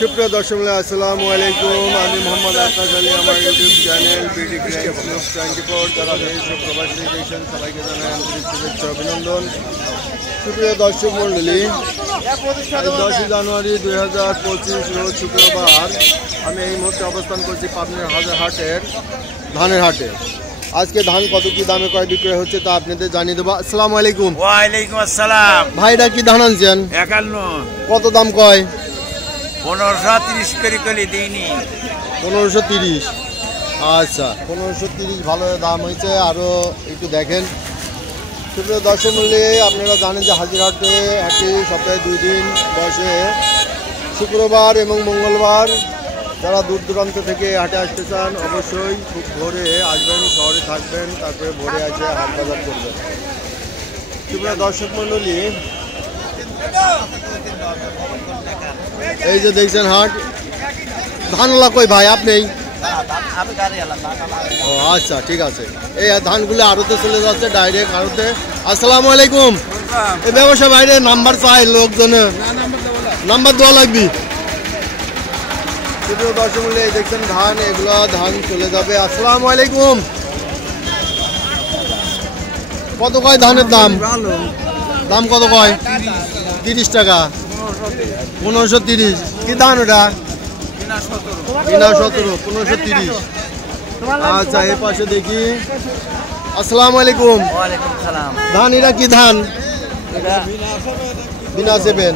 সুপ্রিয় দর্শক আসসালামু আলাইকুম। আমি মোহাম্মদ আকাশ আলী, আমার YouTube channel BD crime news 24 যারা দেশ ও প্রবাসী দেখছেন সবাইকে জানাই আন্তরিক শুভেচ্ছা অভিনন্দন। সুপ্রিয় দর্শক মণ্ডলী, 10 জানুয়ারি 2025 রোজ শুক্রবার আমি এই মুহূর্তে অবস্থান করছি পাবনার হাজারহাটের ধানের হাটে। আজকে ধান কত কি দামে কয় বিক্রয় হচ্ছে তা আপনাদের জানিয়ে দেবো। আসসালামু আলাইকুম। ওয়ালাইকুম আসসালাম। ভাইরা কি ধান আনছেন? 51। কত দাম কয়? 1530 করে দিইনি। 1530। আচ্ছা, 1530 ভালো দাম হয়েছে। আরও একটু দেখেন। সুপ্রিয় দর্শক মূল্যে আপনারা জানেন যে হাজিরহাটে হাটে সপ্তাহে 2 দিন বসে, শুক্রবার এবং মঙ্গলবার। যারা দূর দূরান্ত থেকে হাটে আসতে চান অবশ্যই খুব ভোরে আসবেন, শহরে থাকবেন, তারপরে ভোরে এসে হাট বাজার করবেন। সুপ্রিয় দর্শক মণ্ডলী, এই যে দেখছেন হাট। ধানওয়ালা কই ভাই? আপনি? ও আচ্ছা, ঠিক আছে। এই ধানগুলো আড়তে চলে যাচ্ছে ডাইরেক্ট আড়তে। আসসালামু আলাইকুম। এই ব্যবসা বাইরে নাম্বার চাই লোকজনে, নাম্বার দেওয়া লাগবে। সুপ্রিয় দর্শক মূল্যে এই দেখছেন ধান, এগুলো ধান চলে যাবে। আসসালামু আলাইকুম। কত কয় ধানের দাম? দাম কত কয়? 30 টাকা। 1530। কি ধান ওটা? কিনা 17। 1530। আচ্ছা, এর পাশে দেখি। আসসালামু আলাইকুম। ওয়ালাইকুম সালাম। ধান এটা কি ধান? বিনা 7।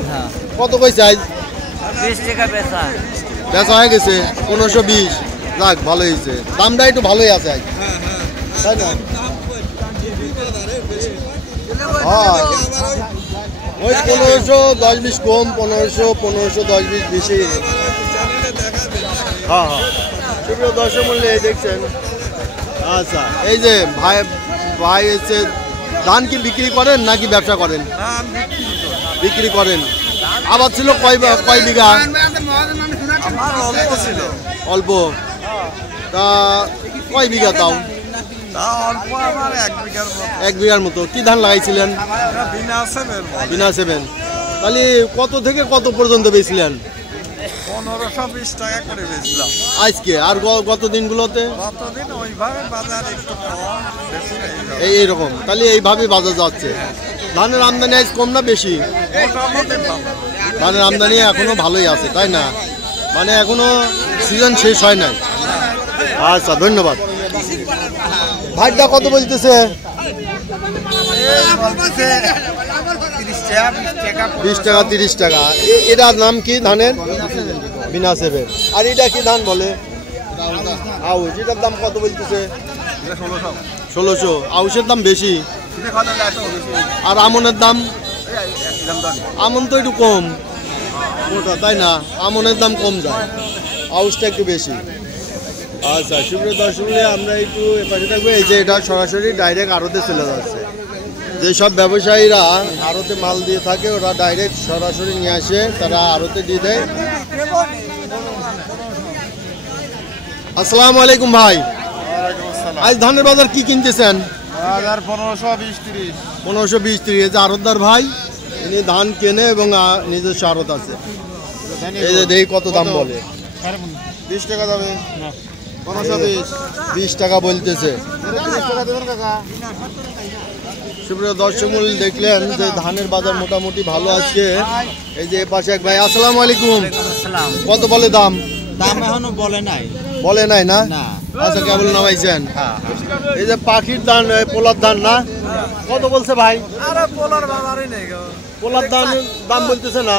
কত কই চাই? 20 টাকা বেচা। বেচা হয়ে গেছে 1520। যাক, ভালো হয়েছে। দামটা একটু ভালোই আছে আজ, তাই না? হ্যাঁ, ওই 1510-20 কম, 1510-20 বেশি। হ্যাঁ হ্যাঁ। সুপ্রিয় দর্শক মূল্যে এই দেখছেন। আচ্ছা, এই যে ভাই হচ্ছে ধান কি বিক্রি করেন নাকি ব্যবসা করেন? বিক্রি করেন। আবার ছিল কয় বিঘা? অল্প। তা কয় বিঘা? তাও 1 বিঘার মতো। কি ধান লাগাইছিলেন? বিনা 7। তাহলে কত থেকে কত পর্যন্ত বেচলেন? 1520 টাকা করে বেচলাম আজকে। আর গত দিনগুলোতে? গতদিন ওইভাবে বাজার একটু কম বেশি এইরকম। তাহলে এইভাবে বাজার যাচ্ছে। ধানের আমদানি আজ কম না বেশি? মোটামুটি ভালো। ধানের আমদানি এখনো ভালোই আছে, তাই না? মানে এখনো সিজন শেষ হয় নাই। আচ্ছা, ধন্যবাদ। ভাইটা কত বলতেছে? 20 টাকা 30 টাকা। এটার নাম কি ধানের? বিনা 7। আর এটা কি ধান বলে? আউশ। এটার দাম কত বলতেছে? 1600। আউশের দাম বেশি। আর আমনের দাম? আমন তো একটু কম ওটা, তাই না? আমনের দাম কম যায়, আউশটা একটু বেশি। আচ্ছা, সুপ্রিয় দর্শক আমরা একটু এপাশে থাকবো। এই যে এটা সরাসরি ডাইরেক্ট আড়তে চলে যাচ্ছে। যেসব ব্যবসায়ীরা আড়তে মাল দিয়ে থাকে ওরা ডাইরেক্ট সরাসরি নিয়ে আসে, তারা আড়তে দিয়ে দেয়। আসসালামু আলাইকুম ভাই। আজ ধানের বাজার কি কিনতেছেন? 1520-30। 1520-30। এই যে আড়তদার ভাই, ইনি ধান কেনে এবং নিজস্ব আড়ত আছে। এই যে দেখি কত দাম বলে। 20 টাকা যাবে। 20 টাকা বলতেছে। সুপ্রিয় দর্শক মূল্য দেখলেন যে ধানের বাজার মোটামুটি ভালো আজকে। এই যে পাশে এক ভাই। আসসালামু আলাইকুম। কত বলে দাম? দাম এখনো বলে নাই। বলে নাই না? আচ্ছা, কেবল নামাইছেন। এই যে পাখির ধান, পোলার ধান না? কত বলছে ভাই? পোলার বাজারই নেই গো। পোলার ধান দাম বলতেছে না?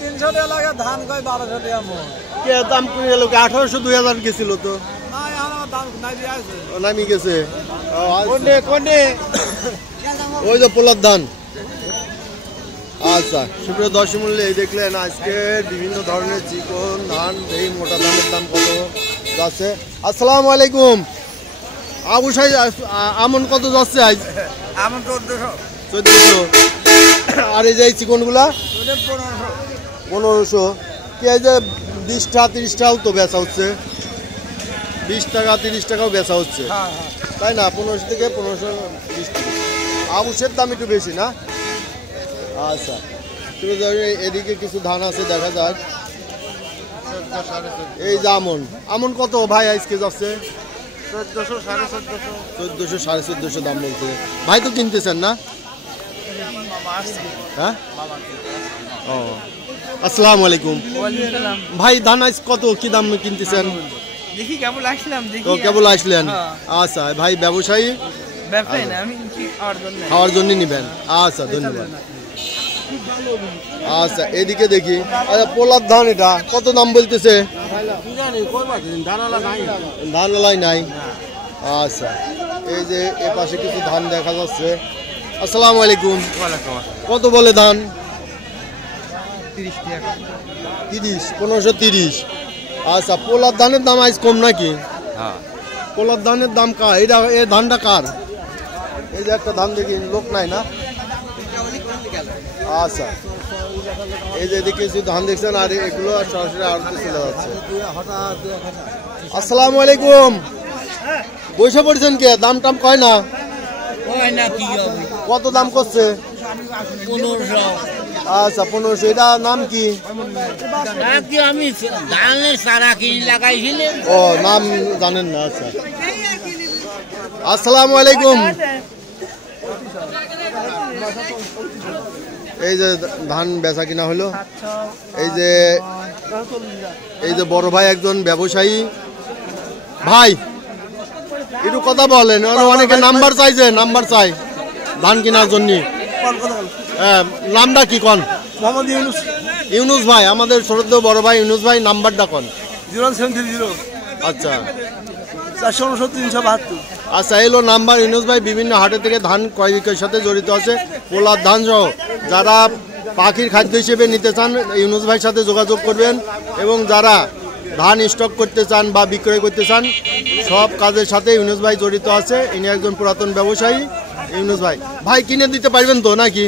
300 টাকা লাগে ধান, কয় 1200 টাকা মন। কে দাম কমে গেল? 1800 2000 গেছিল তো। নামি গেছে। ওই যে পোলার ধান। আচ্ছা, সুপ্রিয় দর্শক মূল্য এই দেখলেন আজকে বিভিন্ন ধরনের চিকন ধান, এই মোটা ধানের দাম কত যাচ্ছে। আসসালামু আলাইকুম। আবুস আমন কত যাচ্ছে আজ? আমন 1400। আর এই যে চিকনগুলা 1500। কি এই যে 20 টাকা 30 টাকাও তো বেচা হচ্ছে। 20 টাকা 30 টাকাও বেচা হচ্ছে, তাই না? 1500 থেকে 1520। আবুসের দাম একটু বেশি না? আচ্ছা, এদিকে কিছু ধান আছে দেখা যাক। এই যে আমন, আমন কত ভাই আজকে যাচ্ছে? 1400 1450 1400 1450 দাম বলছে ভাই। তো কিনতেছেন না? হ্যাঁ। ও আসসালামু আলাইকুম ভাই। ধান আজ কত কি দাম কিনতেছেন? দেখি কেবল আসলাম, দেখি তো কেবল আসলেন? আচ্ছা ভাই ব্যবসায়ী? ব্যবসায়ী না, আমি খাওয়ার জন্য নিবেন। আচ্ছা ধন্যবাদ। আচ্ছা এদিকে দেখি। আচ্ছা পোলার ধান এটা কত দাম বলতেছে? ধান আলাই নাই। আচ্ছা এই যে এ পাশে কিছু ধান দেখা যাচ্ছে। আসসালামু আলাইকুম। কত বলে ধান? 30 1530। আচ্ছা পোলার ধানের দাম আজ কম নাকি? পোলার ধানের দাম কার? এটা এই ধানটা কার? এই যে একটা ধান দেখি, লোক নাই না? আচ্ছা এই যে এদিকে কিছু ধান দেখছেন আর এগুলো সরাসরি আড়তে চলে যাচ্ছে। আসসালামু আলাইকুম। বসে পড়ছেন কে? দাম টাম কয় না? কত দাম করছে? 1500। আচ্ছা 1500। এটা নাম কি? আমি ধানের সারা কিনে লাগাইছিলেন। ও নাম জানেন না? আচ্ছা আসসালামু আলাইকুম। এই যে ধান বেচা কিনা হলো। এই যে বড় ভাই একজন ব্যবসায়ী ভাই, একটু কথা বলেন। অনেকে নাম্বার চাইছে, নাম্বার চাই ধান কেনার জন্য। নামটা কি কন? মোহাম্মদ ইউনুস। ইউনুস ভাই, আমাদের শ্রদ্ধেয় বড় ভাই ইউনুস ভাই, নাম্বারটা কন? 0730। আচ্ছা 469 372। আচ্ছা এলো নাম্বার। ইউনুস ভাই বিভিন্ন হাটে থেকে ধান ক্রয় বিক্রয়ের সাথে জড়িত আছে। পোলার ধান সহ যারা পাখির খাদ্য হিসেবে নিতে চান ইউনুস ভাইয়ের সাথে যোগাযোগ করবেন, এবং যারা ধান স্টক করতে চান বা বিক্রয় করতে চান সব কাজের সাথে ইউনুস ভাই জড়িত আছে। ইনি একজন পুরাতন ব্যবসায়ী। ইউনুস ভাই, ভাই কিনে দিতে পারবেন তো নাকি?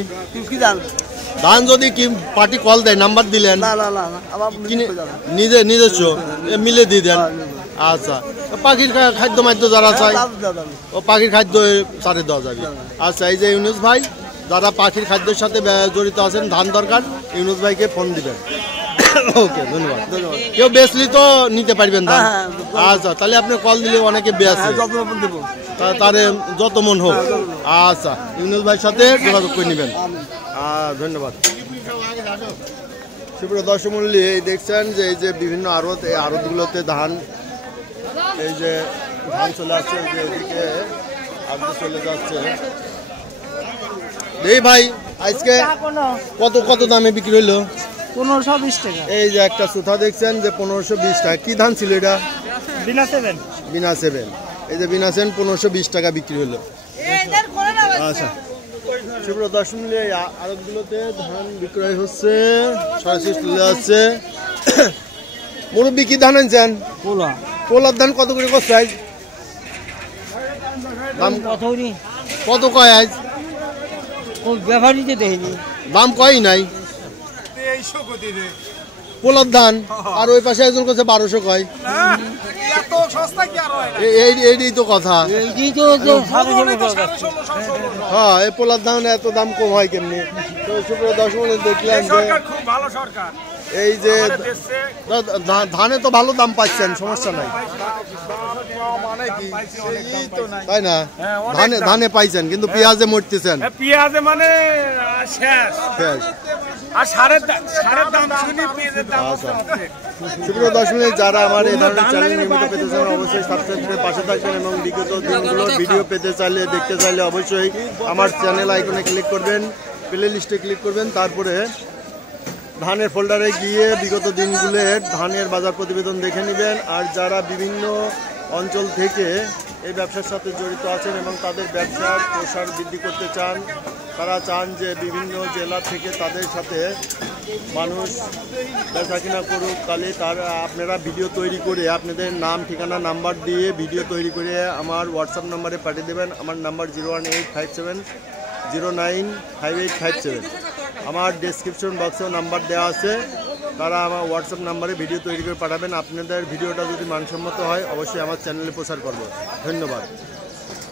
ধান যদি কি পার্টি কল দেয়, নাম্বার দিলেন, নিজস্ব মিলে দিয়ে দেন। আচ্ছা পাখির খাদ্য মাদ্য যারা চায় ও পাখির খাদ্য সারে দেওয়া যাবে। আচ্ছা এই যে ইউনুস ভাই, যারা পাখির খাদ্যের সাথে জড়িত আছেন, ধান দরকার, ইউনুস ভাইকে ফোন দিবেন। ওকে ধন্যবাদ। কেউ বেচলি তো নিতে পারবেন ধান? আচ্ছা তাহলে আপনি কল দিলে অনেকে বেচে, তারে যত মন হোক। আচ্ছা ইউনুস ভাইয়ের সাথে যোগাযোগ করে নেবেন। ধন্যবাদ। সুপ্রিয় দর্শক মণ্ডলী, এই দেখছেন যে এই যে বিভিন্ন আড়ত, এই আড়তগুলোতে ধান, এই যে ধান চলে আসছে, যে এদিকে আড়তে চলে যাচ্ছে। এই ভাই আজকে কত কত দামে বিক্রি হইলো? 1520 টাকা। এই যে একটা সুথা দেখছেন যে 1520 টাকা। কি ধান ছিল এটা? বিনা 7। বিনা 7। এই যে বিনা 7 1520 টাকা বিক্রি হলো। আচ্ছা সুপ্রিয় দর্শক মণ্ডলী, এই আড়তগুলোতে ধান বিক্রয় হচ্ছে, সরাসরি চলে যাচ্ছে। মুরব্বী কি ধান আনছেন? পোলার ধান কত করে করছে আজ? দাম কত কয় আজ? ব্যাপারীতে দেয়নি দাম কয় নাই পোলার ধান। আর ওই পাশে একজন কাছে 1200 কয়। এইটাই তো কথা। হ্যাঁ এই পোলার ধান এত দাম কম হয় কেমনি? তো সুপ্রিয় দর্শক দেখলাম যে এই যে ধানে তো ভালো দাম পাচ্ছেন, সমস্যা নাই তাই না? ধানে পাইছেন, কিন্তু পেঁয়াজে মরতেছেন। পেঁয়াজে মানে শেষ। আর সারের দাম শুনি পেঁয়াজের দাম। সুপ্রিয় দর্শক, যারা আমার এই ধরনের চ্যানেল নিয়মিত পেতে চান অবশ্যই সাবস্ক্রাইব করে পাশে থাকবেন, এবং বিগত দিনগুলোর ভিডিও পেতে চাইলে, দেখতে চাইলে অবশ্যই আমার চ্যানেল আইকনে ক্লিক করবেন, প্লে লিস্টে ক্লিক করবেন, তারপরে ধানের ফোল্ডারে গিয়ে বিগত দিনগুলোর ধানের বাজার প্রতিবেদন দেখে নেবেন। আর যারা বিভিন্ন অঞ্চল থেকে এই ব্যবসার সাথে জড়িত আছেন এবং তাদের ব্যবসার প্রসার বৃদ্ধি করতে চান, তারা চান যে বিভিন্ন জেলা থেকে তাদের সাথে মানুষ বেচা কিনা করুক, তাহলে আপনারা ভিডিও তৈরি করে আপনাদের নাম, ঠিকানা, নাম্বার দিয়ে ভিডিও তৈরি করে আমার হোয়াটসঅ্যাপ নাম্বারে পাঠিয়ে দেবেন। আমার নাম্বার 01857095857। আমার ডেসক্রিপশন বক্সেও নাম্বার দেওয়া আছে, তারা আমার হোয়াটসঅ্যাপ নাম্বারে ভিডিও তৈরি করে পাঠাবেন। আপনাদের ভিডিওটা যদি মানসম্মত হয় অবশ্যই আমার চ্যানেলে প্রচার করব। ধন্যবাদ।